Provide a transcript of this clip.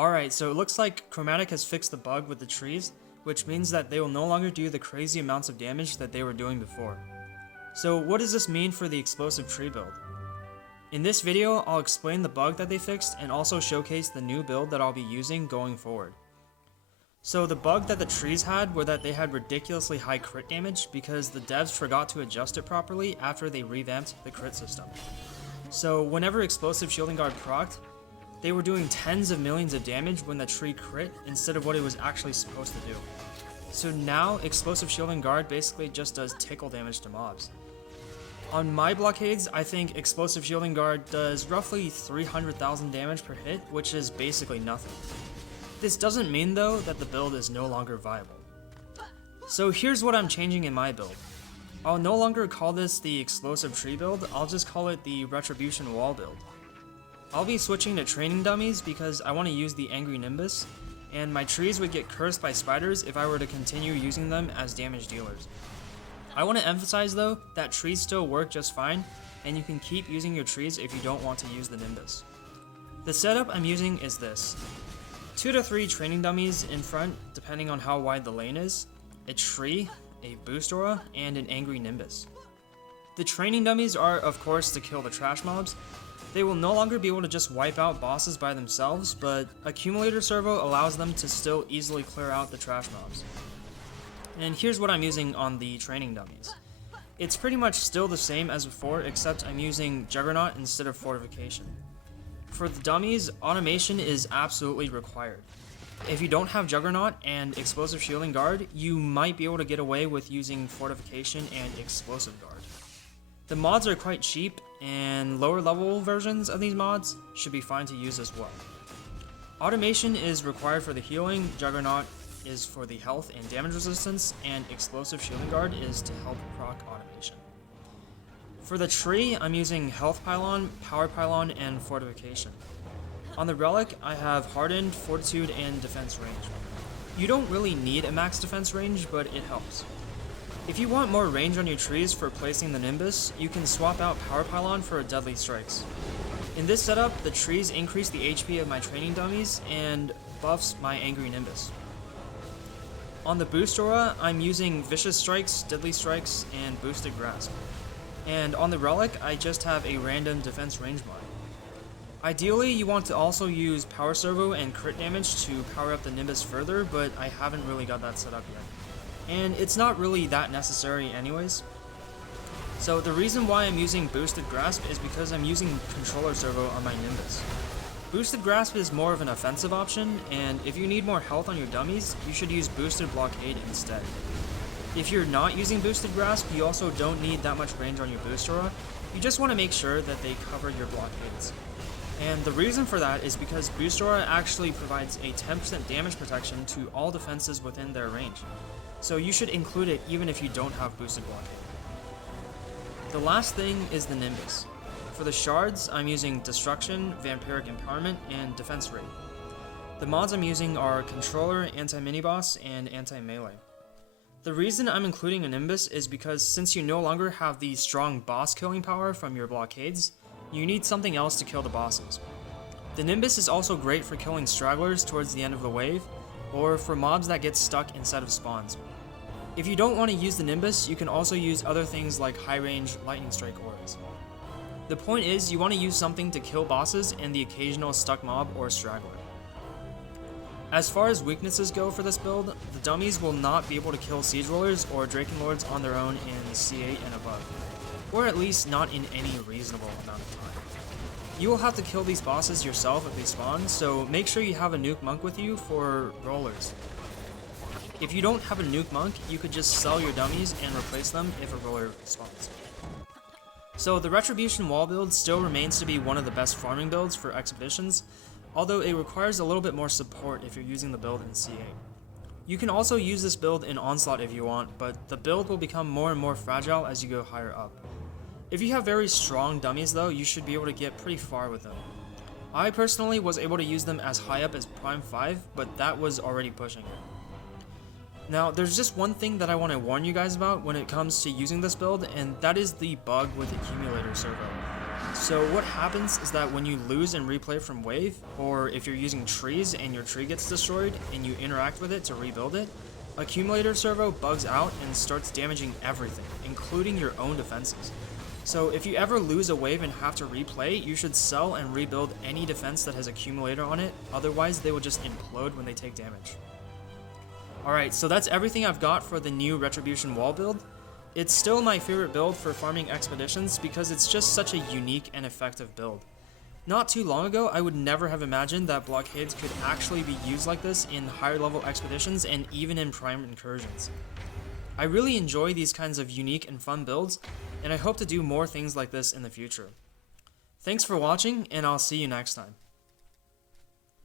Alright, so it looks like Chromatic has fixed the bug with the trees, which means that they will no longer do the crazy amounts of damage that they were doing before. So what does this mean for the explosive tree build? In this video, I'll explain the bug that they fixed and also showcase the new build that I'll be using going forward. So the bug that the trees had were that they had ridiculously high crit damage because the devs forgot to adjust it properly after they revamped the crit system. So whenever Explosive Shielding Guard procced, they were doing tens of millions of damage when the tree crit instead of what it was actually supposed to do. So now Explosive Shielding Guard basically just does tickle damage to mobs. On my blockades, I think Explosive Shielding Guard does roughly 300,000 damage per hit, which is basically nothing. This doesn't mean though that the build is no longer viable. So here's what I'm changing in my build. I'll no longer call this the Explosive Tree build, I'll just call it the Retribution Wall build. I'll be switching to training dummies because I want to use the Angry Nimbus, and my trees would get cursed by spiders if I were to continue using them as damage dealers. I want to emphasize though that trees still work just fine, and you can keep using your trees if you don't want to use the Nimbus. The setup I'm using is this. 2 to 3 training dummies in front depending on how wide the lane is, a tree, a boost aura, and an Angry Nimbus. The training dummies are of course to kill the trash mobs. They will no longer be able to just wipe out bosses by themselves, but Accumulator Servo allows them to still easily clear out the trash mobs. And here's what I'm using on the training dummies. It's pretty much still the same as before, except I'm using Juggernaut instead of Fortification. For the dummies, automation is absolutely required. If you don't have Juggernaut and Explosive Shielding Guard, you might be able to get away with using Fortification and Explosive Guard. The mods are quite cheap, and lower level versions of these mods should be fine to use as well. Automation is required for the healing, Juggernaut is for the health and damage resistance, and Explosive Shielding Guard is to help proc automation. For the tree, I'm using Health Pylon, Power Pylon, and Fortification. On the Relic, I have Hardened, Fortitude, and Defense range. You don't really need a max defense range, but it helps. If you want more range on your trees for placing the Nimbus, you can swap out Power Pylon for Deadly Strikes. In this setup, the trees increase the HP of my training dummies and buffs my Angry Nimbus. On the Boost Aura, I'm using Vicious Strikes, Deadly Strikes, and Boosted Grasp. And on the Relic, I just have a random defense range mod. Ideally, you want to also use Power Servo and crit damage to power up the Nimbus further, but I haven't really got that set up yet. And it's not really that necessary anyways. So the reason why I'm using Boosted Grasp is because I'm using Controller Servo on my Nimbus. Boosted Grasp is more of an offensive option, and if you need more health on your dummies, you should use Boosted Blockade instead. If you're not using Boosted Grasp, you also don't need that much range on your Boost Aura, you just want to make sure that they cover your blockades. And the reason for that is because Boost Aura actually provides a 10% damage protection to all defenses within their range. So you should include it even if you don't have Boosted Blockade. The last thing is the Nimbus. For the shards, I'm using Destruction, Vampiric Empowerment, and Defense Rate. The mods I'm using are Controller, Anti-Mini-Boss, and Anti-Melee. The reason I'm including a Nimbus is because since you no longer have the strong boss killing power from your blockades, you need something else to kill the bosses. The Nimbus is also great for killing stragglers towards the end of the wave, or for mobs that get stuck inside of spawns. If you don't want to use the Nimbus, you can also use other things like high-range Lightning Strike auras. The point is, you want to use something to kill bosses and the occasional stuck mob or straggler. As far as weaknesses go for this build, the dummies will not be able to kill Siege Rollers or Draken Lords on their own in C8 and above, or at least not in any reasonable amount of time. You will have to kill these bosses yourself if they spawn, so make sure you have a Nuke Monk with you for rollers. If you don't have a Nuke Monk, you could just sell your dummies and replace them if a roller spawns. So the Retribution Wall build still remains to be one of the best farming builds for expeditions, although it requires a little bit more support if you're using the build in C8. You can also use this build in Onslaught if you want, but the build will become more and more fragile as you go higher up. If you have very strong dummies though, you should be able to get pretty far with them. I personally was able to use them as high up as Prime 5, but that was already pushing it. Now, there's just one thing that I want to warn you guys about when it comes to using this build, and that is the bug with Accumulator Servo. So what happens is that when you lose and replay from wave, or if you're using trees and your tree gets destroyed and you interact with it to rebuild it, Accumulator Servo bugs out and starts damaging everything, including your own defenses. So if you ever lose a wave and have to replay, you should sell and rebuild any defense that has Accumulator on it, otherwise they will just implode when they take damage. Alright, so that's everything I've got for the new Retribution wall build. It's still my favorite build for farming expeditions because it's just such a unique and effective build. Not too long ago, I would never have imagined that blockades could actually be used like this in higher level expeditions and even in prime incursions. I really enjoy these kinds of unique and fun builds, and I hope to do more things like this in the future. Thanks for watching, and I'll see you next time.